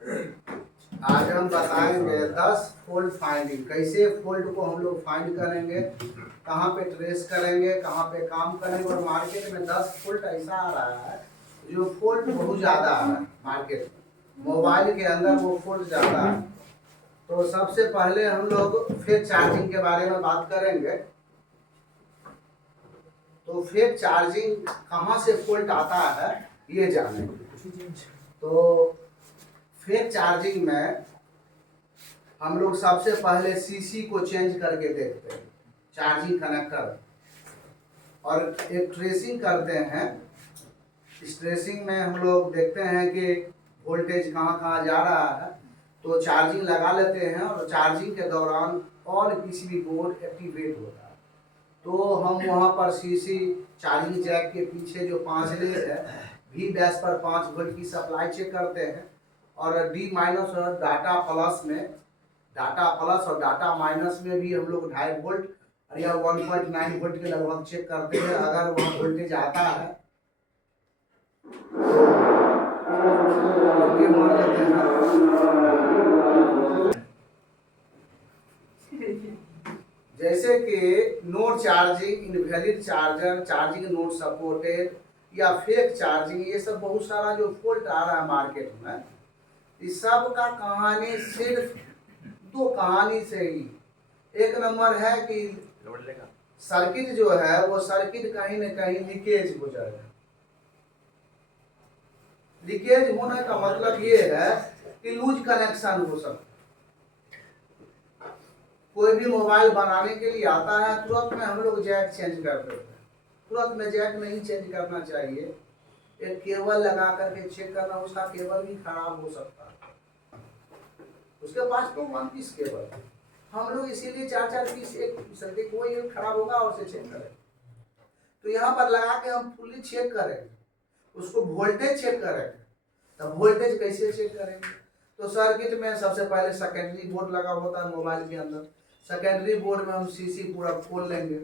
आज हम बताएंगे 10 फॉल्ट फाइंडिंग, कैसे फॉल्ट को हम लोग फाइंड करेंगे, कहाँ पे ट्रेस करेंगे, कहाँ पे काम करेंगे। और मार्केट में 10 फॉल्ट ऐसा आ रहा है जो फॉल्ट बहुत ज़्यादा आ रहा है मार्केट में, मोबाइल के अंदर वो फॉल्ट ज़्यादा है। तो सबसे पहले हम लोग फेक चार्जिंग के बारे में बात करेंगे। तो फेक चार्जिंग कहाँ से फॉल्ट आता है ये जानेंगे। तो फेक चार्जिंग में हम लोग सबसे पहले सीसी को चेंज करके देखते हैं, चार्जिंग कनेक्टर, और एक ट्रेसिंग करते हैं। इस ट्रेसिंग में हम लोग देखते हैं कि वोल्टेज कहाँ कहाँ जा रहा है, तो चार्जिंग लगा लेते हैं और चार्जिंग के दौरान और पीसीबी बोर्ड एक्टिवेट होता है। तो हम वहाँ पर सीसी चार्जिंग जैक के पीछे जो 5 लेयर है, वी डैश पर 5 वोल्ट की सप्लाई चेक करते हैं, और डी माइनस और डाटा प्लस में, डाटा प्लस और डाटा माइनस में भी हम लोग 2.5 वोल्ट या 1.9 वोल्ट के लगभग चेक करते हैं। अगर वहाँ वोल्टेज आता है तो ये मान लेते हैं जैसे कि no charging, invalid charger, charging not supported या फेक चार्जिंग, ये सब बहुत सारा जो फॉल्ट आ रहा है मार्केट में, इस सब का कहानी सिर्फ 2 कहानी से ही। एक नंबर है कि सर्किट जो है वो सर्किट कहीं न कहीं लीकेज हो जाएगा। लीकेज होने का मतलब ये है कि लूज कनेक्शन हो सकता है। कोई भी मोबाइल बनाने के लिए आता है, तुरंत में हम लोग जैक चेंज कर देते हैं। तुरंत में जैक नहीं चेंज करना चाहिए, एक केबल लगा करके चेक करना, उसका केबल भी खराब हो सकता है। उसके पास तो 1 पीस केबल है, हम लोग इसीलिए 4-4 पीस एक सर्किट, कोई एक खराब होगा और उसे चेक करें। तो यहाँ पर लगा के हम फुल्ली चेक करेंगे, उसको वोल्टेज चेक करेंगे। तब वोल्टेज कैसे चेक करेंगे? तो सर्किट में सबसे पहले सेकेंडरी बोर्ड लगा होता है मोबाइल के अंदर। सेकेंडरी बोर्ड में हम सीसी पूरा खोल लेंगे,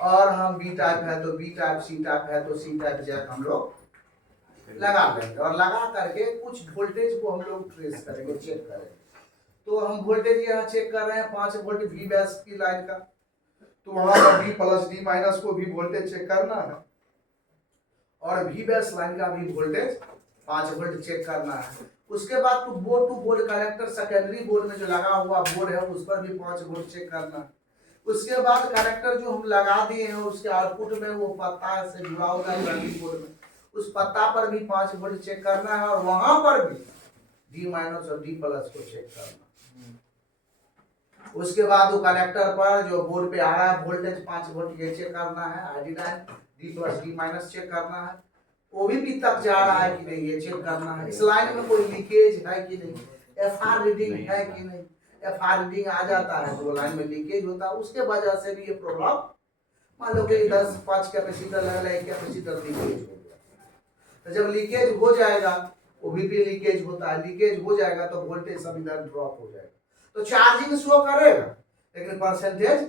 और हम बी टाइप है तो बी टाइप, सी टाइप है तो सी टाइप जैक हम लोग लगा लेंगे, और लगा करके कुछ वोल्टेज को हम लोग ट्रेस करेंगे, चेक करेंगे। तो हम वोल्टेज यहाँ चेक कर रहे हैं 5 वोल्ट वी बेस की लाइन का, तो वहां पर वी प्लस डी माइनस को भी वोल्टेज चेक करना है, और वी बेस लाइन का भी वोल्टेज 5 वोल्ट चेक करना है। उसके बाद to board connector, secondary board में जो लगा हुआ बोर्ड है उस पर भी 5 वोल्ट चेक करना है। उसके बाद कनेक्टर जो हम लगा दिए हैं उसके आउटपुट में वो पत्ता से जुड़ा होगा प्राइमरी बोर्ड में, उस पत्ता पर भी 5 वोल्ट चेक करना है, और वहां पर भी डी माइनस और डी प्लस को चेक करना। उसके बाद वो कनेक्टर पर जो बोर्ड पे आ रहा है वोल्टेज 5 वोल्ट ये चेक करना है, ID line D plus D minus check करना है, ओबीपी तक जा रहा है कि नहीं ये चेक करना है। इस लाइन में कोई लीकेज है कि नहीं, एफआर रीडिंग है कि नहीं। एफआर रीडिंग आ जाता है तो लाइन में लीकेज होता है, उसके वजह से भी ये प्रॉब्लम, मान लो कि 10-5 कैपेसिटर लगा, एक कैपेसिटर लीकेज हो गया। तो जब लीकेज हो जाएगा, ओबीपी लीकेज होता है, लीकेज हो जाएगा तो वोल्टेज सब इधर ड्रॉप हो जाएगा, तो चार्जिंग शो करेगा लेकिन परसेंटेज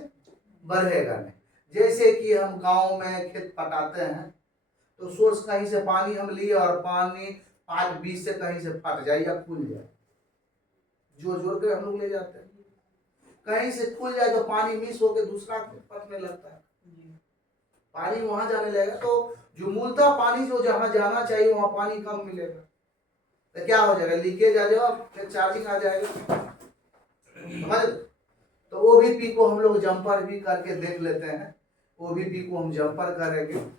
बढ़ेगा नहीं। जैसे कि हम गांव में खेत पटाते हैं तो सोर्स कहीं से पानी हम लिए और पानी पाइप बीच से कहीं से फट जाए या खुल जाए, जोर जोर के हम लोग ले जाते हैं, कहीं से खुल जाए तो पानी मिस होकर दूसरा फटने लगता है, पानी वहां जाने लगेगा। तो जो मूलतः पानी जो जहां जाना चाहिए वहां पानी कम मिलेगा, तो क्या हो जाएगा, लीकेज आ जाएगा, फिर चार्जिंग आ जाएगा, समझ। तो ओबीपी को हम लोग जंपर भी करके देख लेते हैं, ओबीपी को हम जंपर करेंगे।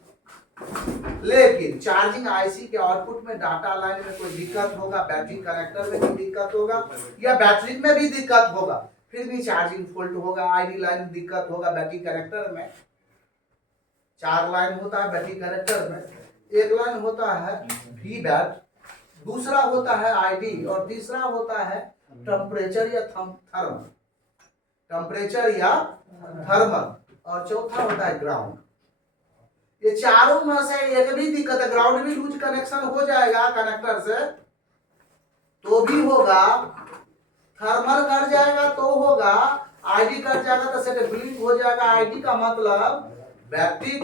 लेकिन चार्जिंग आईसी के आउटपुट में डाटा लाइन में कोई दिक्कत होगा, बैटरी कनेक्टर में भी दिक्कत होगा, या बैटरी में भी दिक्कत होगा, फिर भी चार्जिंग फॉल्ट होगा। आईडी लाइन में दिक्कत होगा, बैटरी कनेक्टर में 4 लाइन होता है, बैटरी कनेक्टर में एक लाइन होता है वी बैट, दूसरा होता है आईडी, और तीसरा होता है टेम्परेचर या थर्मल, टेम्परेचर या थर्मल, और चौथा होता है ग्राउंड। ये चारों में से एक भी दिक्कत है, ग्राउंड भी लूज कनेक्शन हो जाएगा कनेक्टर से तो भी होगा, थर्मल कर जाएगा तो होगा, आईडी कर जाएगा तो सेट हो जाएगा। आईडी का मतलब बैटरी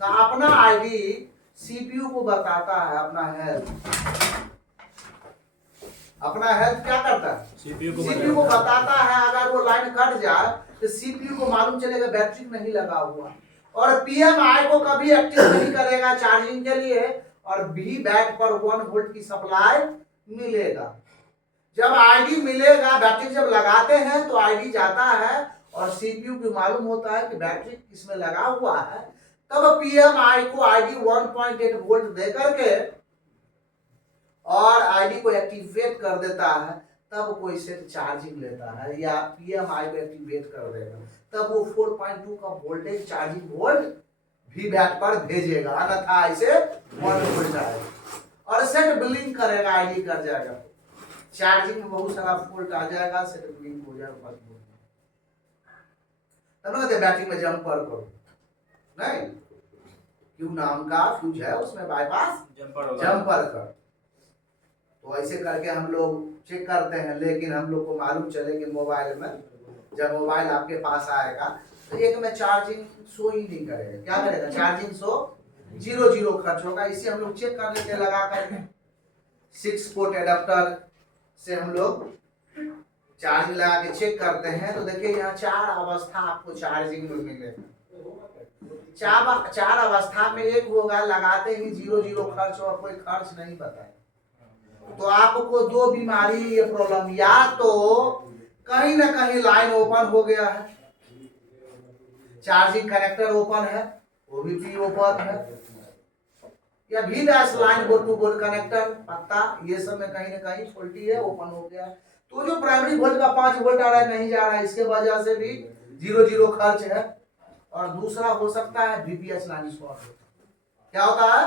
का अपना आईडी सीपीयू को बताता है अपना हेल्थ, अपना हेल्थ क्या करता है, सीपीयू को बताता है। अगर वो लाइन कट जाए तो सीपीयू को मालूम चलेगा बैटरी नहीं लगा हुआ, और पीएमआई को कभी एक्टिव नहीं करेगा चार्जिंग के लिए, और बी बैट पर 1 वोल्ट की सप्लाई मिलेगा। जब आईडी मिलेगा, बैटरी जब लगाते हैं तो आईडी जाता है और सीपीयू को मालूम होता है कि बैटरी इसमें लगा हुआ है, तब पीएमआई को आईडी 1.8 वोल्ट दे करके और आईडी को एक्टिवेट कर देता है, तब कोई सेट चार्जिंग लेता है या पीएमआई को एक्टिवेट कर देगा, तब वो 4.2 का वोल्टेज चार्जिंग वोल्ट भी बैट पर भेजेगा, अन्यथा इसे 1 वोल्ट आएगा और सेट बिलिंग करेगा, आईडी कर जाएगा, चार्जिंग में बहुत सारा फॉल्ट आ जाएगा, सेट बिलिंग हो जाएगा। तब ना बैटरी में जंपर करो नहीं, क्यों नाम का फ्यूज है उसमें बाईपास जंपर कर, तो ऐसे करके हम लोग चेक करते हैं। लेकिन हम लोग को मालूम चले कि मोबाइल में जब मोबाइल आपके पास आएगा तो एक में चार्जिंग शो ही नहीं करेगा, क्या करेगा, चार्जिंग शो 0 खर्च होगा। इसे हम लोग चेक कर लेते लगा करके 6 पोर्ट एडाप्टर से हम लोग चार्जिंग लगा के चेक करते हैं, तो देखिए यहाँ 4 अवस्था आपको चार्जिंग में मिलेगा। 4 अवस्था में एक होगा लगाते ही 0 खर्च और कोई खर्च नहीं बताए, तो आपको 2 बीमारी ये प्रॉब्लम, या तो कहीं ना कहीं लाइन ओपन हो गया है, चार्जिंग कनेक्टर ओपन है, ओबीपी ओपन है, या भी dash line board to board connector पत्ता, ये सब में कहीं ना कहीं फॉल्टी है, ओपन हो गया। तो जो प्राइमरी वोल्ट का 5 वोल्ट आ रहा है नहीं जा रहा है, इसके वजह से भी 0 खर्च है। और दूसरा हो सकता है वीपीएच लाइन शॉर्ट, क्या होता है,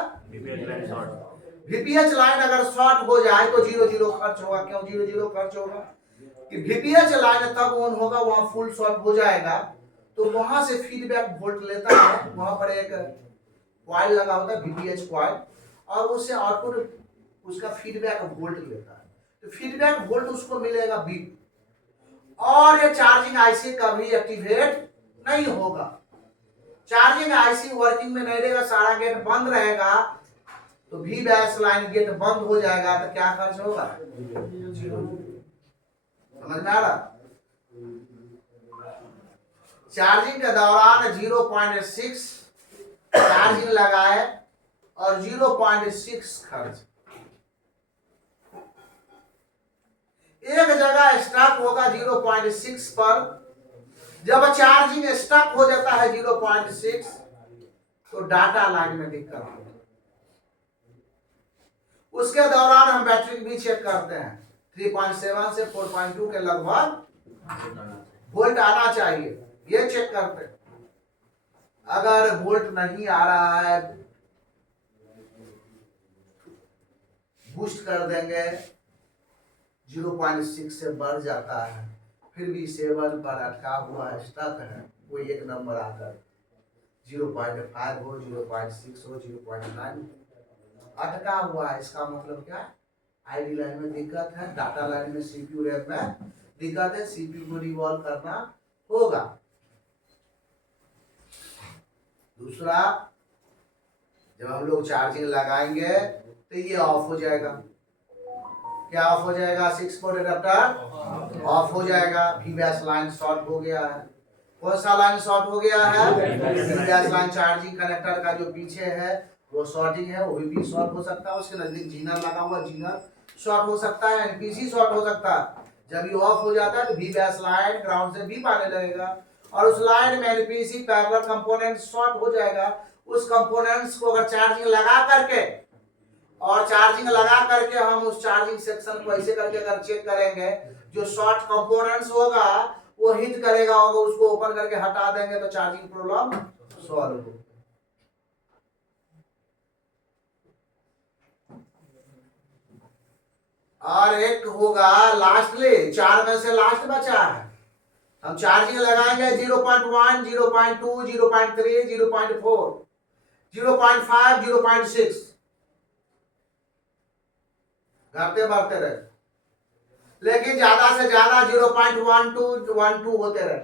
वीपीएच लाइन अगर शॉर्ट हो जाए तो 0 खर्च होगा। क्यों 0 खर्च होगा, कि वीपीएच लाइन तब ऑन होगा वहां फुल शॉर्ट हो जाएगा, तो वहां से फीडबैक वोल्ट लेता है, वहां पर एक कॉइल लगा होता है वीपीएच कॉइल, और उससे आउटपुट उसका फीडबैक वोल्ट लेता है, तो फीडबैक वोल्ट उसको मिलेगा बी, और ये चार्जिंग आईसी कभी एक्टिवेट नहीं होगा। चार्जिंग आईसी वर्किंग में नहीं रहेगा, सारा गेट बंद रहेगा, तो भी बैस लाइन गेट बंद हो जाएगा, तो क्या खर्च होगा, 0। समझ में आ रहा, चार्जिंग के दौरान 0.6 चार्जिंग लगाए और 0.6 खर्च, एक जगह स्टक होगा 0.6 पर। जब चार्जिंग स्टक हो जाता है 0.6 तो डाटा लाइन में दिक्कत होगा। उसके दौरान हम बैटरी भी चेक करते हैं, 3.7 से 4.2 के लगभग वोल्ट आना चाहिए, ये चेक करते हैं। अगर वोल्ट नहीं आ रहा है बूस्ट कर देंगे, 0.6 से बढ़ जाता है, फिर भी 7 पर अटका हुआ है, स्टक है, कोई एक नंबर आकर 0.5 हो, 0.6 हो, 0.9 अटका हुआ है, इसका मतलब क्या, आईडी लाइन में दिक्कत है, डाटा लाइन में सीपीयू रैम में दिक्कत है, सीपीयू को रिवॉल्व करना होगा। दूसरा, जब हम लोग चार्जिंग लगाएंगे तो ये ऑफ हो जाएगा, क्या ऑफ हो जाएगा, 6 पोर्ट एडाप्टर ऑफ हो जाएगा, वीबैस लाइन शॉर्ट हो गया है। कौन सा लाइन शॉर्ट हो गया है, वीबैस लाइन, चार्जिंग कनेक्टर का जो पीछे है वो शॉर्टिंग है, वो भी शॉर्ट हो सकता है, उसके नजदीक जीनर लगा हुआ, जीनर शॉर्ट हो सकता है, एनपीसी शॉर्ट हो सकता है। जब ये ऑफ हो जाता है तो वीबैस लाइन ग्राउंड से भी पाने लगेगा, और उस लाइन में एनपीसी पैरेलल कंपोनेंट शॉर्ट हो जाएगा। उस कंपोनेंट्स को अगर चार्जिंग लगा करके हम उस चार्जिंग सेक्शन को ऐसे करके अगर चेक करेंगे, जो शॉर्ट कंपोनेंट्स होगा वो हिट करेगा, और उसको ओपन करके हटा देंगे तो चार्जिंग प्रॉब्लम सॉल्व हो। और एक होगा लास्टली, 4 में से लास्ट बचा है, हम चार्जिंग लगाएंगे 0.1, 0.2, 0.3, 0.4, 0.5, 0.6 घटते बढ़ते रहे, लेकिन ज्यादा से ज्यादा 0.12 होते रहे।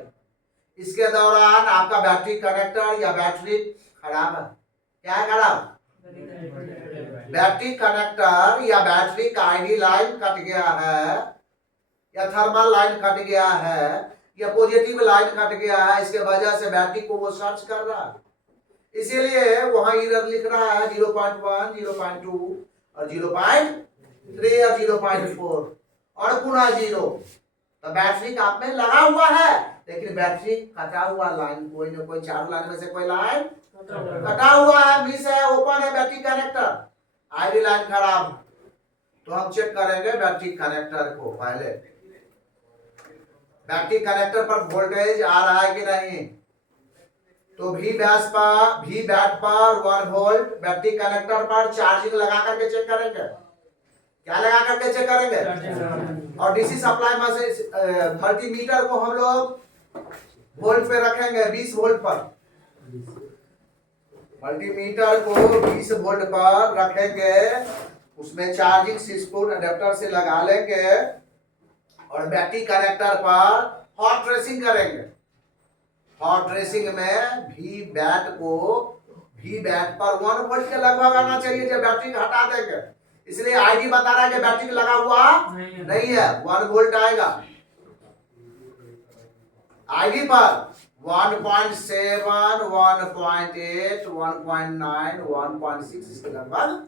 इसके दौरान आपका बैटरी कनेक्टर या बैटरी खराब है, क्या है खराब, बैटरी कनेक्टर या बैटरी का आईडी लाइन कट गया है या थर्मल लाइन कट गया है या पॉजिटिव लाइन कट गया है, इसके वजह से बैटरी को वो सर्च कर रहा है, इसीलिए वहां एरर लिख रहा है 0.1, 0.2 और 0.3 और 0.4 और पुनः 0। तो बैटरी का आप में लगा हुआ है, लेकिन बैटरी कटा हुआ लाइन, कोई ना कोई 4 लाइन में से कोई लाइन कटा हुआ है, मिस है, ओपन है बैटरी कनेक्टर, आईडी लाइन खराब। तो हम चेक करेंगे बैटरी कनेक्टर को। पहले बैटरी कनेक्टर पर वोल्टेज आ रहा है कि नहीं, तो भी बैट पर 1 वोल्ट बैटरी कनेक्टर पर चार्जिंग लगा करके चेक करेंगे। क्या लगा करके चेक करेंगे? और डीसी सप्लाई में से मल्टीमीटर को हम लोग वोल्ट पे रखेंगे, 20 वोल्ट पर। मल्टीमीटर को 20 वोल्ट पर रखेंगे, उसमें चार्जिंग 6 वोल्ट अडेप्टर से लगा लेंगे और बैटरी कनेक्टर पर हॉट ट्रेसिंग करेंगे। हॉट ट्रेसिंग में भी बैट पर 1 वोल्ट के लगभग आना चाहिए, जब बैटरी को हटा देंगे। इसलिए आईडी बता रहा है कि बैटरी लगा हुआ नहीं है, 1 वोल्ट आएगा। आईडी पर 1.7, 1.8, 1.9, 1.6 इसके लगभग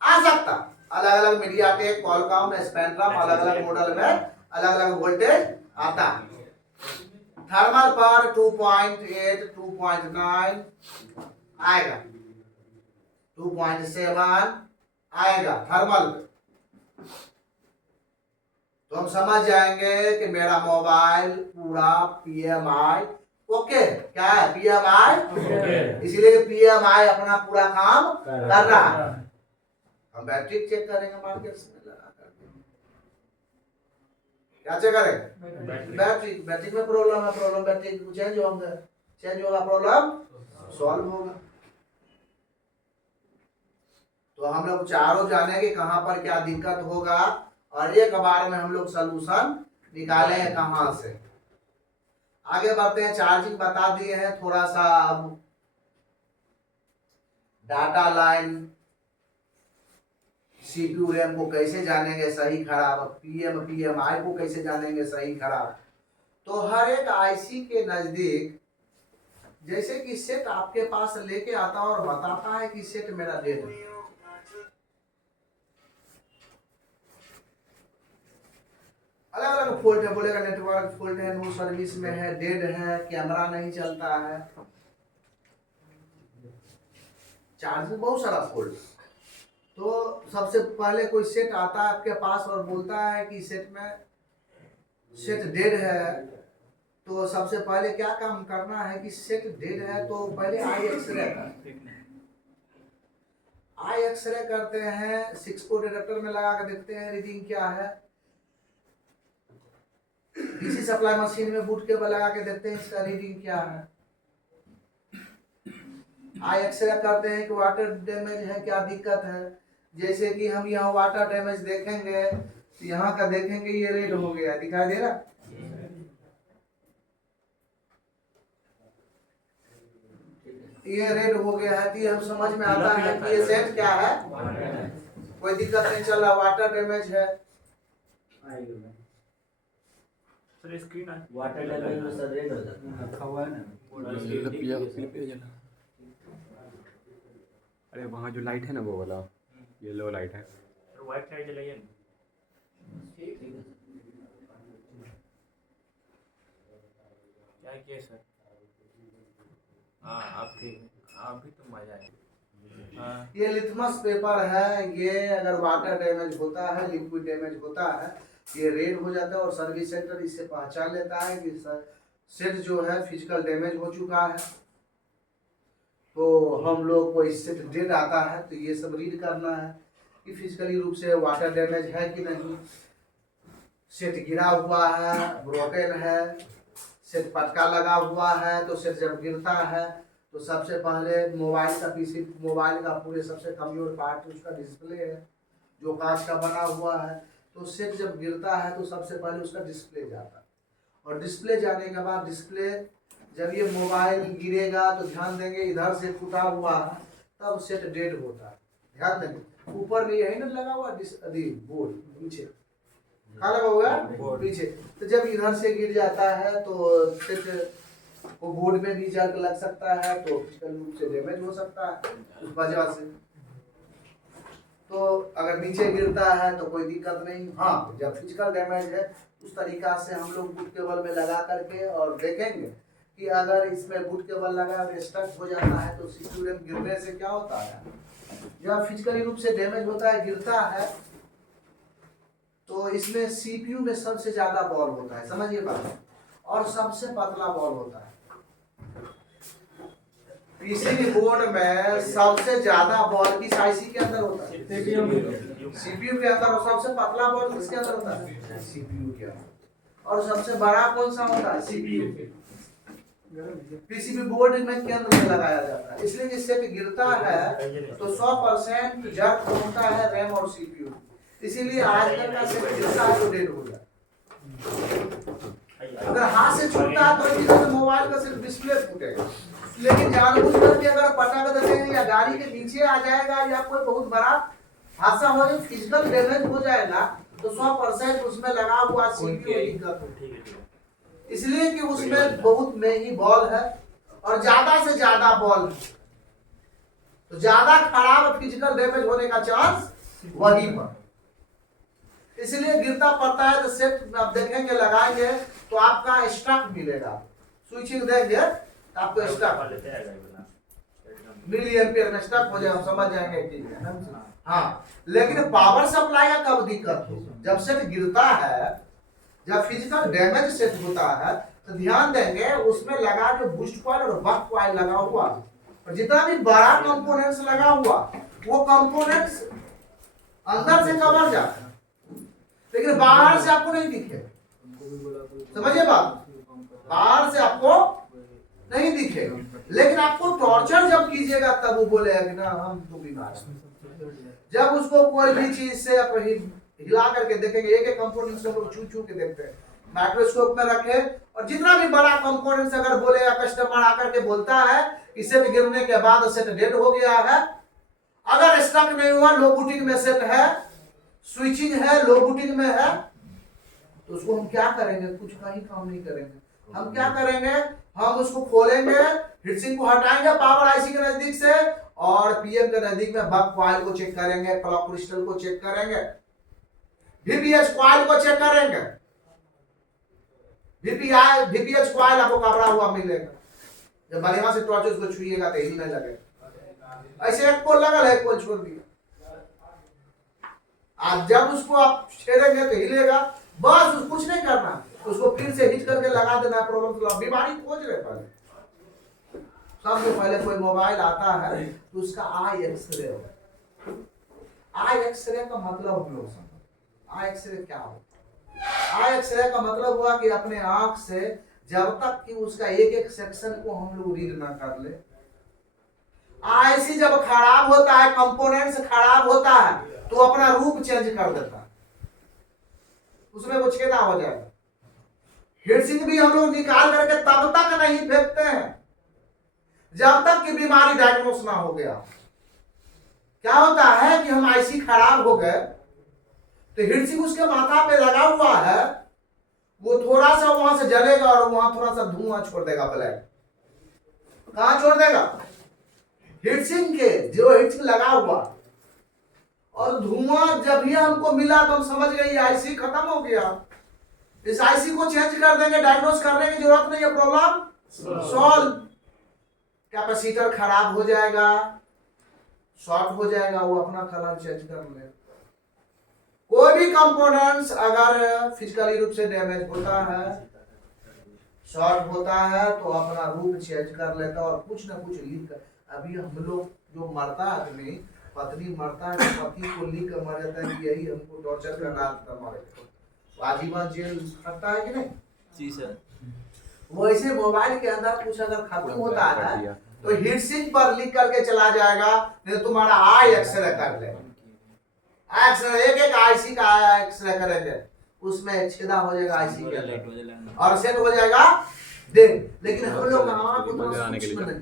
आ सकता। अलग अलग मीडियाटेक, क्वालकॉम, स्पेक्ट्रम, अलग अलग मॉडल में अलग अलग वोल्टेज आता है। थर्मल पर 2.8, 2.9 आएगा, 2.7 आएगा थर्मल। तो हम समझ जाएंगे कि मेरा मोबाइल पूरा पीएमआई ओके। क्या है? PMI okay. इसीलिए पीएमआई अपना पूरा काम कर रहा है। हम बैटरी चेक करेंगे मार्केट से लगा करके। क्या चेक करेंगे? बैटरी में प्रॉब्लम है, प्रॉब्लम बैटरी चेंज होगा, प्रॉब्लम सॉल्व होगा। तो हम लोग चारों जाने कि कहां पर क्या दिक्कत होगा और एक बार में हम लोग सलूशन निकाले हैं कहां से। आगे बढ़ते हैं। चार्जिंग बता दिए हैं, थोड़ा सा अब डाटा लाइन, सीपीयू रैम को कैसे जानेंगे सही खराब, पीएमआई को कैसे जानेंगे सही खराब। तो हर एक आईसी के नजदीक जैसे कि सेट आपके पास लेके आता और बताता है कि सेट मेरा डेड है। अलग अलग फॉल्ट है, बोलेगा नेटवर्क फॉल्ट है, नो सर्विस में है, डेड है, कैमरा नहीं चलता है, चार्जिंग, बहुत सारा फॉल्ट। तो सबसे पहले कोई सेट आता है आपके पास और बोलता है कि सेट डेड है, तो सबसे पहले क्या काम करना है कि सेट डेड है तो पहले आई एक्सरे करते हैं, 6 पोर्ट एडेप्टर में लगा कर देखते हैं रीडिंग क्या है। डीसी सप्लाई मशीन में बूट केबल लगा के देखते हैं इसका रीडिंग क्या है। आई एक्सरे करते हैं कि वाटर डैमेज है, क्या दिक्कत है। जैसे कि हम यहाँ वाटर डैमेज देखेंगे तो यहाँ का देखेंगे ये रेड हो गया, दिखाई दे रहा, ये रेड हो गया है। तो ये हम समझ में आता है कि ये सेट क्या है, कोई दिक्कत नहीं चल रहा, वाटर डैमेज है। सर स्क्रीन वाटर डैमेज में सर रेड हो जाता है, रखा हुआ है ना। अरे वहाँ जो लाइट है ना वो वाला येलो लाइट है, व्हाइट लाइट जलाइए ना। क्या किया सर? हाँ आप ठीक, आप भी तो मजा है। हाँ ये लिथमस पेपर है, ये अगर वाटर डैमेज होता है, लिक्विड डैमेज होता है, ये रेड हो जाता है और सर्विस सेंटर इससे पहचान लेता है कि सेट जो है फिजिकल डैमेज हो चुका है। तो हम लोग को इस सेट डेड आता है तो ये सब रीड करना है कि फिजिकली रूप से वाटर डैमेज है कि नहीं, सेट गिरा हुआ है, ब्रोकन है, सेट पटका लगा हुआ है। तो सेट जब गिरता है तो सबसे पहले मोबाइल का पीसी, मोबाइल का पूरे सबसे कमजोर पार्ट उसका डिस्प्ले है जो कांच का बना हुआ है। तो सेट जब गिरता है तो सबसे पहले उसका डिस्प्ले जाता है, और डिस्प्ले जाने के बाद डिस्प्ले जब ये मोबाइल गिरेगा तो ध्यान देंगे इधर से टूटा हुआ है, तब सेट डेड होता है, ध्यान देंगे। ऊपर में यही ना लगा हुआ बोर्ड पीछे कहाँ लगा हुआ है बोर्ड। पीछे। तो जब इधर से गिर जाता है तो सिर्फ वो बोर्ड में भी जर्क लग सकता है, तो फिजिकल रूप से डैमेज हो सकता है उस वजह से। तो अगर नीचे गिरता है तो कोई दिक्कत नहीं। हाँ, जब फिजिकल डैमेज है उस तरीका से हम लोग बूट केबल में लगा करके और देखेंगे कि अगर इसमें बूट केबल लगा और स्टक हो जाता है तो सीपीयू रैम गिरने से क्या होता है, जब फिजिकली रूप से डैमेज होता है गिरता है तो इसमें सीपीयू में सबसे ज्यादा बॉल होता है, समझिए बात, और सबसे पतला बॉल होता है। पीसीबी बोर्ड में सबसे ज्यादा बॉल किस आईसी के अंदर होता है, सीपीयू के अंदर, और सबसे पतला बॉल किसके अंदर होता है, सीपीयू के अंदर। और सबसे बड़ा कौन सा होता है, सीपीयू। पीसीबी बोर्ड में केंद्र में लगाया जाता है, इसलिए जिससे कि गिरता है तो 100% जर्क होता है रैम और सीपीयू। इसीलिए आजकल का सेट गिरता है तो डेड हो जाता है। अगर हाथ से छूटता है तो मोबाइल का सिर्फ डिस्प्ले फूटेगा, लेकिन जानबूझ करके अगर पटक देंगे या गाड़ी के नीचे आ जाएगा या कोई बहुत बड़ा हादसा हो जाए, फिजिकल डैमेज हो जाएगा तो 100% उसमें लगा हुआ सीपीयू दिक्कत होगी। इसलिए कि उसमें बहुत महंगी बॉल है और ज्यादा से ज्यादा बॉल है, तो ज्यादा खराब फिजिकल डैमेज होने का चांस वही पर। इसलिए गिरता पड़ता है तो सेट आप देखेंगे लगाएंगे तो आपका स्टॉक मिलेगा, स्विचिंग देंगे तो आपको स्टॉक मिली एम्पियर में स्टॉक हो जाएगा, समझ जाएंगे कि हाँ। लेकिन पावर सप्लाई का कब दिक्कत हो, जब सेट गिरता है, जब फिजिकल डैमेज सेट होता है तो ध्यान देंगे उसमें लगा जो बूस्ट कॉइल और बक कॉइल लगा हुआ और जितना भी बड़ा कंपोनेंट्स लगा हुआ वो कंपोनेंट्स अंदर से कवर जाता है लेकिन बाहर से आपको नहीं दिखे, समझिए बात, बाहर से आपको नहीं दिखे। लेकिन आपको टॉर्चर जब कीजिएगा तब वो बोलेगा कि ना हम तो बीमार हैं। जब उसको कोई भी चीज से आप हिला करके देखेंगे, एक एक कंपोनेंट्स को छू छू के देखते हैं, माइक्रोस्कोप में रखे और जितना भी बड़ा कंपोनेंट्स अगर बोलेगा, कस्टमर आकर के बोलता है इसे भी गिरने के बाद सेट डेड हो गया है, अगर स्टक नहीं हुआ, लो बूटिंग में सेट है, स्विचिंग है, लो बूटिंग में है, तो उसको हम क्या करेंगे, कुछ का ही काम नहीं करेंगे। हम क्या करेंगे, हम उसको खोलेंगे, हीटसिंक को हटाएंगे पावर आईसी के नजदीक से और पीएम के नजदीक में बक कॉइल को चेक करेंगे, क्लॉक क्रिस्टल को चेक करेंगे, वीपीएच कॉइल को चेक करेंगे। वीपीएच कॉइल आपको कपड़ा हुआ मिलेगा, जब बढ़िया से टॉर्च उसको छुइएगा तो हिलने लगेगा। ऐसे एक पोल लगल है, एक पोल छोड़ दिया, आप जब उसको आप छेड़ेंगे तो हिलेगा, बस उसको कुछ नहीं करना, उसको फिर से हिट करके लगा देना। प्रॉब्लम बीमारी खोज रहे पहले, सबसे पहले कोई मोबाइल आता है तो उसका आई एक्सरे हो। आई एक्सरे का मतलब हम लोग समझ, आई एक्सरे क्या हो, आई एक्सरे का मतलब हुआ कि अपने आंख से जब तक कि उसका एक एक सेक्शन को हम लोग रीड ना कर ले, आईसी जब खराब होता है, कंपोनेंट्स खराब होता है तो अपना रूप चेंज कर देता है, उसमें वो छेदा हो जाएगा। हीटसिंक भी हम लोग निकाल करके तब तक नहीं फेंकते हैं जब तक कि बीमारी डायग्नोस ना हो गया। क्या होता है कि हम आईसी खराब हो गए तो हीटसिंक उसके माथा पे लगा हुआ है, वो थोड़ा सा वहां से जलेगा और वहां थोड़ा सा धुआं छोड़ देगा, ब्लैक कहां छोड़ देगा, हीटसिंक के जो हीटसिंक लगा हुआ, और धुआं जब भी हमको मिला तो हम समझ गए आईसी खत्म हो गया। इस आईसी को चेंज कर देंगे, डायग्नोस करने की जरूरत नहीं है, प्रॉब्लम सॉल्व। कैपेसिटर खराब हो जाएगा, शॉर्ट हो जाएगा, वो अपना कलर चेंज कर ले। कोई भी कंपोनेंट्स अगर फिजिकली रूप से डैमेज होता है, शॉर्ट होता है तो अपना रूप चेंज कर लेता है और कुछ ना कुछ लिख कर। अभी हम लोग जो मरता है आदमी, पत्नी मरता है तो पति को लिख कर मर जाता है कि यही हमको टॉर्चर कर रहा था, हमारे आजीवन जेल खटता है कि नहीं जी सर। वैसे मोबाइल के अंदर कुछ अगर खत्म होता है तो हीटसिंक पर लिख करके चला जाएगा, नहीं तो तुम्हारा आई एक्सरे कर ले, एक्सरे एक एक आईसी का एक्सरे करेंगे, उसमें छेदा हो जाएगा आईसी के अंदर और सेट हो जाएगा दिन। लेकिन हम लोग हमारा कुछ नहीं,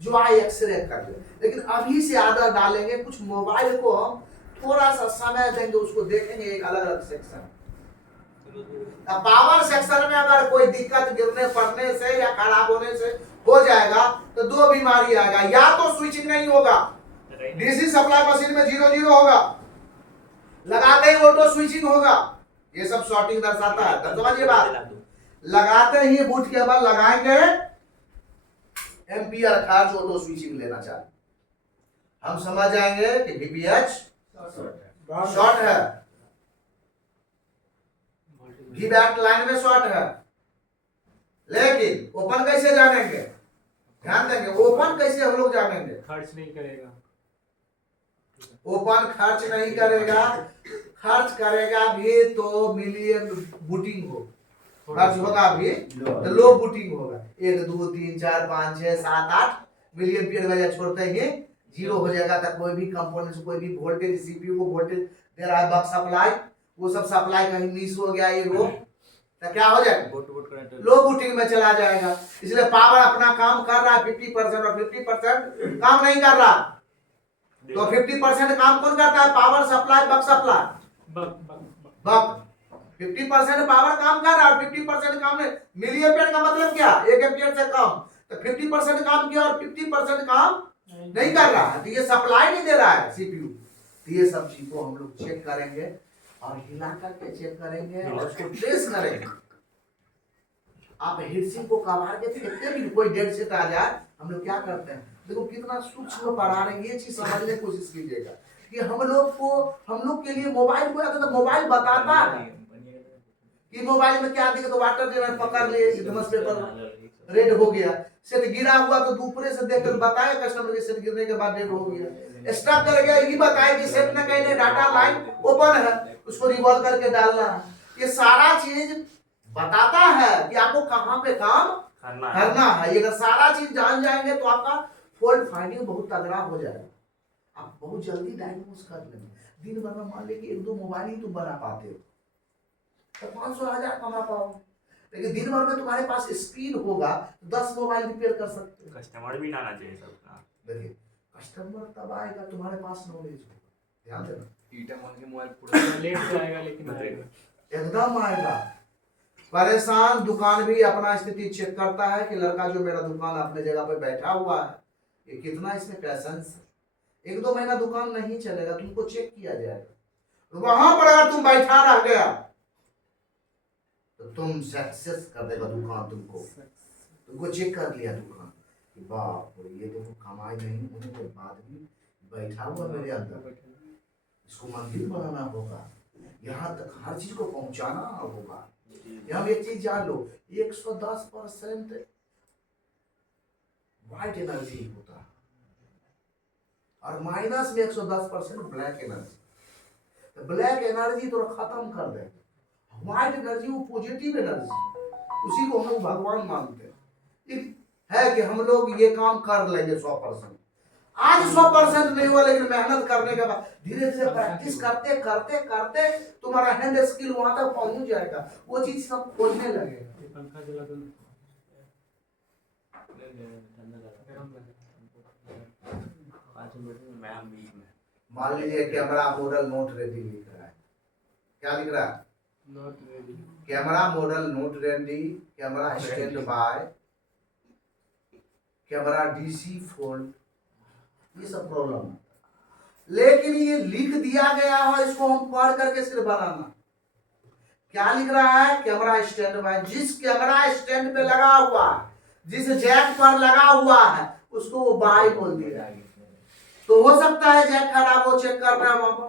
जो आई एक्सरे कर ले। लेकिन अभी से आदत डालेंगे, कुछ मोबाइल को हम थोड़ा सा समय देंगे, उसको देखेंगे एक अलग अलग सेक्शन। पावर सेक्शन में अगर कोई दिक्कत गिरने पड़ने से या खराब होने से हो जाएगा तो दो बीमारी आएगा, या तो स्विचिंग नहीं होगा, डीसी सप्लाई मशीन में 0-0 होगा, लगाते ही ऑटो स्विचिंग होगा, ये सब शॉर्टिंग दर्शाता है। तब समझिए बात, लगाते ही बूट के बाद लगाएंगे एम्पियर खर्च ऑटो स्विचिंग लेना चाहिए, हम समझ जाएंगे कि वीपीएच शॉर्ट है, वी बैक लाइन में शॉर्ट है। लेकिन ओपन कैसे जानेंगे, ध्यान देंगे, ओपन कैसे हम लोग जानेंगे, खर्च नहीं करेगा, ओपन खर्च नहीं करेगा, खर्च करेगा भी तो मिलियन बूटिंग हो, खर्च होगा भी तो लो बूटिंग होगा, 1 2 3 4 5 6 7 8 मिलियन पेड़ वजह छोड़ते ही 0 हो जाएगा। तक कोई भी कंपोनेंट से कोई भी वोल्टेज सीपीयू को वोल्टेज दे रहा है बक सप्लाई, वो सब सप्लाई कहीं मिस हो गया, ये वो तो क्या हो जाएगा, लो बूटिंग में चला जाएगा। इसलिए पावर अपना काम कर रहा है 50% और 50% काम नहीं कर रहा, तो 50% काम कौन करता है, पावर सप्लाई बक सप्लाई बक 50% पावर काम कर रहा है और 50% काम में मिली एम्पियर का मतलब क्या, 1 एम्पियर से कम, तो 50% काम किया और 50% काम नहीं कर रहा है, तो ये सप्लाई नहीं दे रहा है सीपीयू। तो ये सब चीज को हम लोग चेक करेंगे और हिला करके चेक करेंगे और उसको ट्रेस करेंगे। आप हीटसिंक को कबाड़ के फेंकते भी कोई डेड सेट आ जाए, हम लोग क्या करते हैं, देखो कितना सूक्ष्म पढ़ा रहे हैं, ये चीज समझने की कोशिश कीजिएगा कि हम लोग के लिए मोबाइल को तो मोबाइल बताता है कि मोबाइल में क्या दिक्कत, वाटर जो पकड़ लिए लिटमस पेपर रेड हो गया, सेट गिरा हुआ तो ऊपरे से देखकर बताए कस्टमर के सेट गिरने के बाद रेड हो गया, स्टॉक कर गया ये बताए कि सेट में कहीं डाटा लाइन ओपन है, उसको रिवॉल्व करके डालना है। ये सारा चीज बताता है कि आपको कहां पे काम करना है। ये अगर सारा चीज जान जाएंगे तो आपका फॉल्ट फाइंडिंग बहुत तगड़ा हो जाएगा, आप बहुत जल्दी डायग्नोस कर लेंगे। दिन भर में मान लीजिए 1-2 मोबाइल ही तुम बना पाते हो तो 500,000 कमा पाओगे, लेकिन दिन भर में तुम्हारे पास स्पीड होगा तो 10 मोबाइल रिपेयर कर सकते हो। कस्टमर भी आना चाहिए सबका, देखिए कस्टमर तब आएगा तुम्हारे पास नॉलेज होगा, ध्यान देना, ईटा मान के मोबाइल पूरा लेट से आएगा लेकिन आएगा, एकदम आएगा। परेशान दुकान भी अपना स्थिति चेक करता है कि लड़का जो मेरा दुकान अपने जगह पे बैठा हुआ है ये कितना इसमें पैसेंस है। 1-2 महीना दुकान नहीं चलेगा, तुमको चेक किया जाएगा, वहां पर अगर तुम बैठा रह गया तो तुम सक्सेस कर देगा दुकान, तुमको चेक कर लिया दुकान कि बाप रे ये देखो कमाई नहीं होने के बाद भी बैठा हुआ मेरे अंदर, इसको मंदिर बनाना होगा, यहाँ तक हर चीज को पहुंचाना होगा। यहाँ एक चीज जान लो, 110% व्हाइट एनर्जी होता है और माइनस में 110% ब्लैक एनर्जी, तो ब्लैक एनर्जी तो खत्म कर दे, व्हाइट एनर्जी वो पॉजिटिव एनर्जी, उसी को हम लोग भगवान मानते हैं। है कि हम लोग ये काम कर लेंगे 100%, आज 100% नहीं हुआ लेकिन मेहनत करने के बाद धीरे धीरे प्रैक्टिस करते करते करते तुम्हारा हैंड स्किल वहां तक पहुंच जाएगा, वो चीज सब खोजने लगेगा। पंखा चला दो, मान लीजिए कैमरा मॉडल नोट रेडी लिख रहा है, क्या लिख रहा है, not ready, camera model note ready, camera stand by, camera DC fold, ये सब प्रॉब्लम है। लेकिन ये लिख दिया गया है, इसको हम पढ़ करके सिर्फ बनाना, क्या लिख रहा है, कैमरा स्टैंड बाय, जिस कैमरा स्टैंड पे लगा हुआ है, जिस जैक पर लगा हुआ है उसको वो बाय बोल दिया है। तो हो सकता है जैक खराब हो, चेक कर रहा है वहां पर,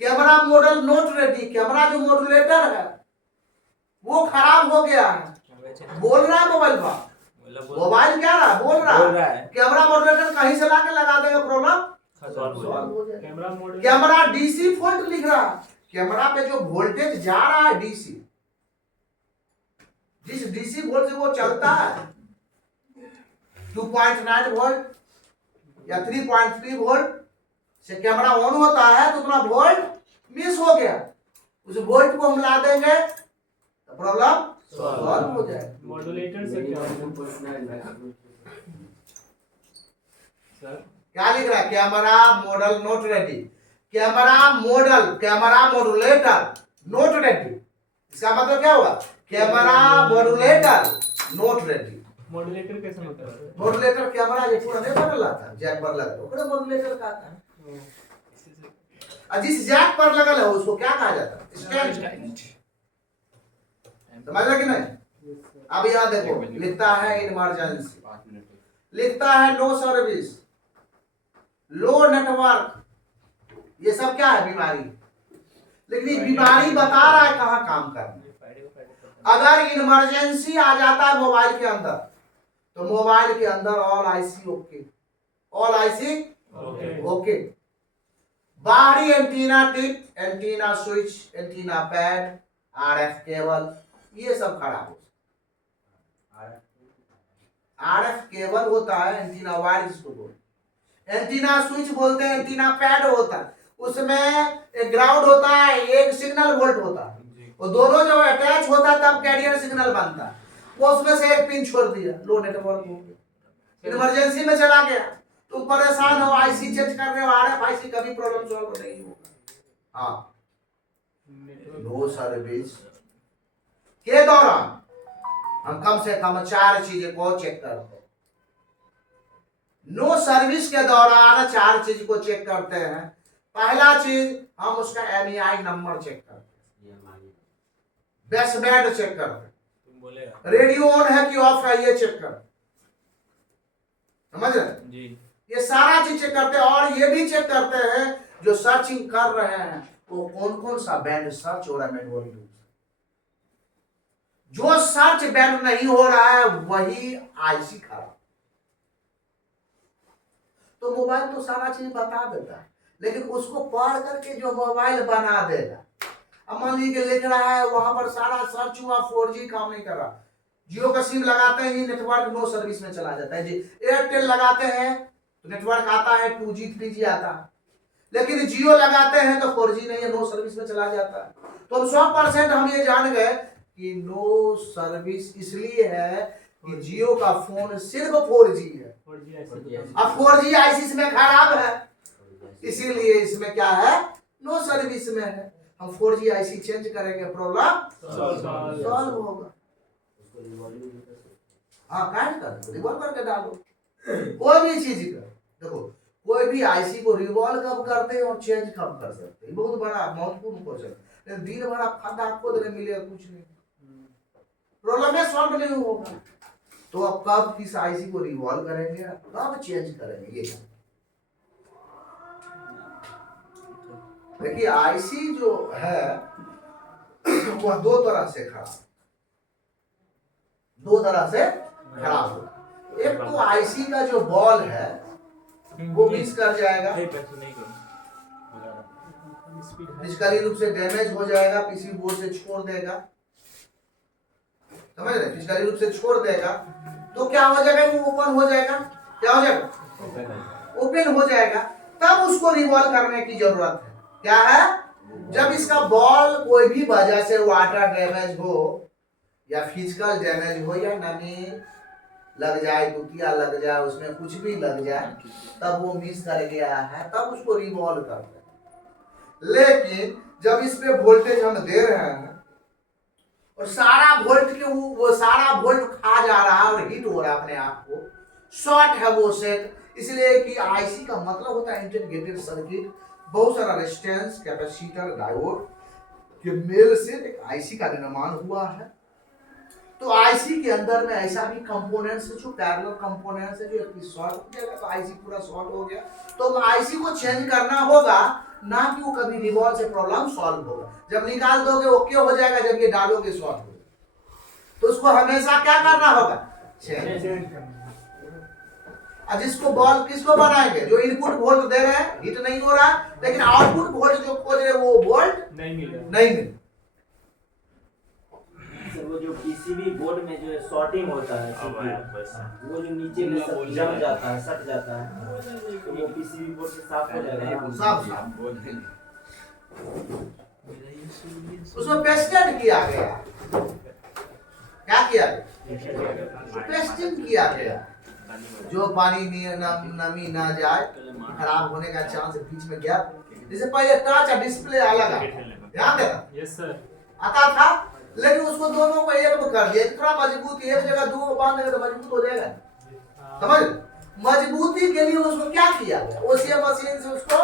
camera model note ready, camera जो मॉड्यूलेटर है वो खराब हो गया है, बोल रहा है मोबाइल पर, मोबाइल क्या रहा बोल रहा है, कैमरा मॉड्यूलेटर कहीं से लाके लगा देगा, प्रॉब्लम सॉल्व हो जाएगा। कैमरा डीसी फॉल्ट लिख रहा है, कैमरा पे जो वोल्टेज जा रहा है डीसी, जिस डीसी वोल्ट से वो चलता है 2.9 वोल्ट या 3.3 वोल्ट से कैमरा ऑन होता है तो उतना वोल्ट मिस हो गया, उस वोल्ट को हम ला देंगे तो प्रॉब्लम सॉल्व हो जाएगा। मॉड्यूलेटर से क्या सर क्या लिख रहा है? Camera model note ready, camera modulator note ready. इसका मतलब क्या हुआ? Camera modulator note ready. Modulator कैसे होता है? मॉड्यूलेटर कैमरा ये पूरा नहीं बदल था, जैक पर लगा ओकरे मॉड्यूलेटर का था। और जिस जैक पर लगल है उसको क्या कहा जाता है? स्टैंड। समझ लगे नहीं? अब यहाँ देखो लिखता है इमरजेंसी, लिखता है नो सर्विस, लो नेटवर्क, ये सब क्या है? बीमारी। लेकिन ये बीमारी बता रहा है कहाँ काम करना। अगर इमरजेंसी आ जाता है मोबाइल के अंदर, तो मोबाइल के अंदर all IC okay, all IC okay. बाहरी antenna tip, antenna switch, antenna pad, RF cable, ये सब खराब हो। आरएफ केबल होता है, एंटीना वायर जिसको बोलते हैं, एंटीना स्विच बोलते हैं, एंटीना पैड होता है, उसमें एक ग्राउंड होता है, एक सिग्नल वोल्ट होता है, वो दोनों जब अटैच होता है तब कैरियर सिग्नल बनता है। वो उसमें से एक पिन छोड़ दिया, लो नेटवर्क हो गया, इमरजेंसी में चला गया, तुम परेशान हो, आईसी चेंज कर रहे हो, आरएफ आईसी कभी प्रॉब्लम सॉल्व नहीं होगा। हाँ, नो सर्विस के दौरान हम कम से कम 4 चीजें को चेक करते हैं। नो सर्विस के दौरान 4 चीज को चेक करते हैं। पहला चीज हम उसका एमईआई नंबर चेक करते हैं, बेस्ट बैंड चेक करते हैं, रेडियो ऑन है कि ऑफ है ये चेक करते हैं। समझ रहे जी? ये सारा चीज चेक करते हैं। और ये भी चेक करते हैं जो सर्चिंग कर रहे हैं वो कौन कौन सा बैंड सर्च हो रहा है मैनुअली रूप से। जो सर्च बैंड नहीं हो रहा है वही आईसी खराब। तो मोबाइल तो सारा चीज बता देता है, लेकिन उसको पढ़ करके जो मोबाइल बना देगा, अब मान लीजिए लिख रहा है वहां पर सारा सर्च हुआ, 4G काम नहीं कर रहा, जियो का सिम लगाते हैं नेटवर्क नो सर्विस में चला जाता है जी। एयरटेल लगाते हैं तो नेटवर्क आता है, 2G 3G आता है, लेकिन जियो लगाते हैं तो 4G नहीं है, नो सर्विस में चला जाता है। तो 100% हम ये जान गए कि नो सर्विस इसलिए है कि जियो का फोन सिर्फ 4G है, अब 4G आईसी में खराब है, इसीलिए इसमें क्या है? नो सर्विस में है। हम 4G आईसी चेंज करेंगे, प्रॉब्लम सॉल्व होगा। हाँ, काट कर रिवॉल्व करके डालो कोई भी चीज का। देखो कोई भी आईसी को रिवॉल्व कब करते हैं और चेंज कब कर सकते हैं, बहुत बड़ा महत्वपूर्ण क्वेश्चन है। दिन भर आप खाता खुद नहीं मिलेगा, कुछ नहीं, प्रॉब्लम है सॉल्व नहीं होगा। तो अब कब किस आईसी को रिवॉल्व करेंगे, कब चेंज करेंगे, ये देखिए। आईसी जो है वह दो तरह से खराब होगा। एक तो आईसी का जो बॉल है वो मिस कर जाएगा, फिजिकली रूप से डैमेज हो जाएगा, पीसी बोर्ड से छोड़ देगा, समझ रहे? फिजिकली रूप से छोड़ देगा तो क्या हो जाएगा? वो ओपन हो जाएगा। क्या हो जाएगा? ओपन हो जाएगा। तब उसको रिवॉल्व करने की जरूरत है। क्या है? जब इसका बॉल कोई भी वजह से वाटर डैमेज हो या फिजिकल डैमेज हो या नमी लग जाए, दुतिया लग जाए, उसमें कुछ भी लग जाए, तब वो मिस कर गया है, तब उसको रिवॉल्व करते हैं। लेकिन जब इस पे वोल्टेज हम दे रहे हैं और सारा वोल्ट के वो सारा वोल्ट खा जा रहा है और हीट हो रहा है अपने आप को, शॉर्ट है वो सेट, इसलिए कि आईसी का मतलब होता है इंटीग्रेटेड सर्किट, बहुत सारा रेजिस्टेंस, कैपेसिटर, डायोड के मेल से एक आईसी का निर्माण हुआ है। तो आईसी के अंदर में ऐसा भी कंपोनेंट्स है जो पैरेलल कंपोनेंट्स है, जो एक शॉर्ट हो जाएगा तो आईसी पूरा शॉर्ट हो गया, तो आईसी को चेंज करना होगा, ना कि वो कभी रिवॉल्व से प्रॉब्लम सॉल्व होगा। जब निकाल दोगे ओके हो जाएगा, जब ये डालोगे शॉर्ट होगा। तो उसको हमेशा क्या करना होगा? चेंज। जिसको बॉल किसको बनाएंगे? जो इनपुट वोल्ट दे रहे हैं, हिट नहीं हो रहा, लेकिन आउटपुट वोल्ट जो खोज रहे वो वोल्ट नहीं मिल। वो जो पीसीबी बोर्ड में जो शॉर्टिंग होता है, वो जो नीचे में सब जम जाता है, सट जाता है, तो वो पीसीबी बोर्ड से साफ हो जाएगा। साफ उसमें पेस्टेड किया गया। क्या किया गया? पेस्टिंग किया गया। जो पानी नमी ना जाए, खराब होने का चांस बीच में गैप। जैसे पहले टच और डिस्प्ले अलग है, ध्यान देना। Yes sir. आता था, लेकिन उसको दोनों को एक में कर दिया। थोड़ा मजबूत, एक जगह दो को बांध देगा तो मजबूत हो जाएगा, समझ। मजबूती के लिए उसको क्या किया गया, उसी मशीन से उसको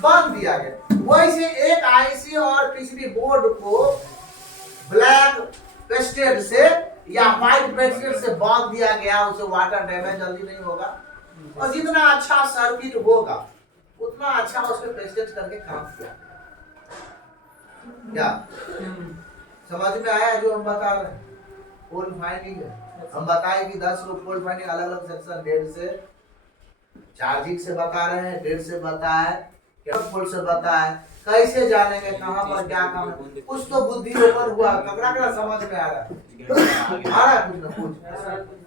बांध दिया गया। वैसे एक आईसी और पीसीबी बोर्ड को ब्लैक पेस्टेड से या व्हाइट पेस्टेड से बांध दिया गया, उसे वाटर डैमेज जल्दी नहीं होगा, और जितना अच्छा सर्किट होगा उतना अच्छा उसके पेस्टेड करके काम किया। क्या समझ में आया जो हम बता रहे हैं? फॉल्ट फाइंडिंग है, हम बताए कि 10 लोग फॉल्ट फाइंडिंग अलग अलग सेक्शन, 1.5 से चार्जिंग से बता रहे हैं, 1.5 से बताया, क्या फॉल्ट से बताया, कैसे जानेंगे कहां पर क्या काम है, कुछ तो बुद्धि ऊपर हुआ, ककड़ा समझ में आ रहा है, आ रहा है कुछ ना कुछ।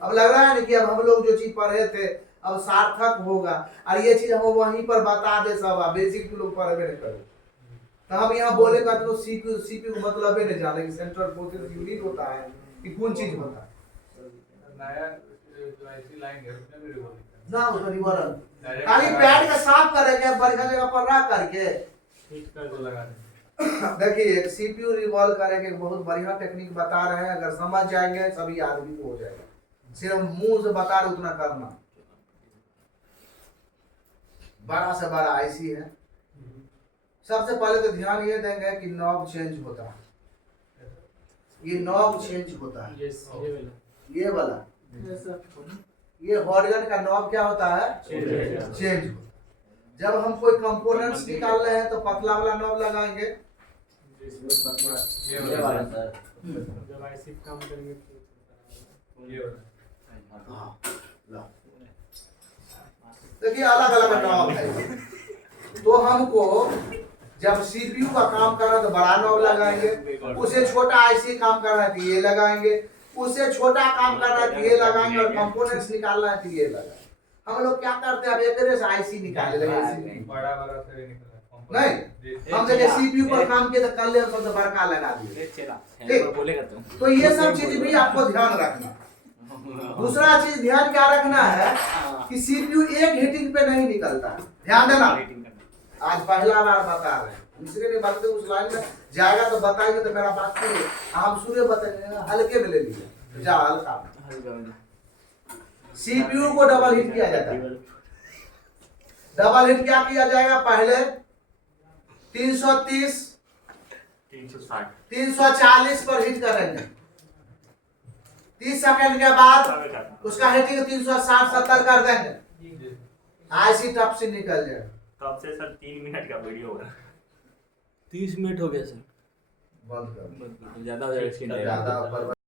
अब लग रहा है ना कि अब हम लोग जो चीज पढ़े थे अब सार्थक होगा, और ये चीज हम वहीं पर बता दे सब, बेसिक लोग पढ़े नहीं करे। तो हम यहाँ बोलेगा तो सीपीयू को मतलब ही नहीं जाने कि सेंट्रल प्रोसेस यूनिट होता है कि कौन चीज होता है। नया जो आईसी लाएंगे उसमें भी रिवॉल्व ना उसका रिवॉल्व खाली पैड का साफ करेंगे बढ़िया जगह पर रख करके हिट कर दो लगा देंगे। देखिए एक सीपीयू रिवॉल्व करेंगे, बहुत बढ़िया टेक्निक बता रहे हैं, अगर समझ जाएंगे सभी आदमी को हो जाएगा। सिर्फ मुंह से बता रहे उतना करना। बड़ा से बड़ा आईसी है। सबसे पहले तो ध्यान ये देंगे कि नॉब चेंज होता है, ये नॉब चेंज होता है, यस ये वाला ये हॉर्गन का नॉब क्या होता है, चेंज होता है। जब हम कोई कंपोनेंट्स निकाल रहे हैं तो पतला वाला नॉब लगाएंगे, ये वाला सर। जब आईसी काम करेंगे तो ये वाला। देखिए अलग अलग नॉब है। तो हमको जब सीपीयू का काम कर रहा है तो बड़ा नॉब लगाएंगे, उसे छोटा आईसी काम कर रहा है तो ये लगाएंगे, उसे छोटा काम कर रहा है तो ये लगाएंगे, और कंपोनेंट्स निकाल रहा है तो ये लगाएंगे। हम लोग क्या करते हैं, अब एक तरह से आईसी निकाले लगे, बड़ा बड़ा से भी निकला नहीं हम जगह सीपीयू पर काम किए तो कल ले सबसे बड़का लगा दिए। ठीक, तो ये सब चीज भी आपको ध्यान रखना। दूसरा चीज ध्यान क्या रखना है कि सीपीयू एक हीटिंग पे नहीं निकलता, ध्यान देना। आज पहला बार बता रहे हैं, दूसरे ने बात उस लाइन में जाएगा तो बताएंगे तो मेरा बात सुनिए, हम सूर्य बताएंगे हल्के में ले लीजिए, जा हल्का। सीपीयू को डबल हिट किया जाता है। डबल हिट क्या किया जाएगा, पहले 330 340 पर हिट करेंगे, 30 सेकंड के बाद उसका हिटिंग 360-70 कर देंगे, आईसी टप से निकल जाए। कब से सर 3 मिनट का वीडियो होगा? 30 मिनट हो गया सर। बंद कर, ज्यादा हो जाएगा। ज्यादा ऊपर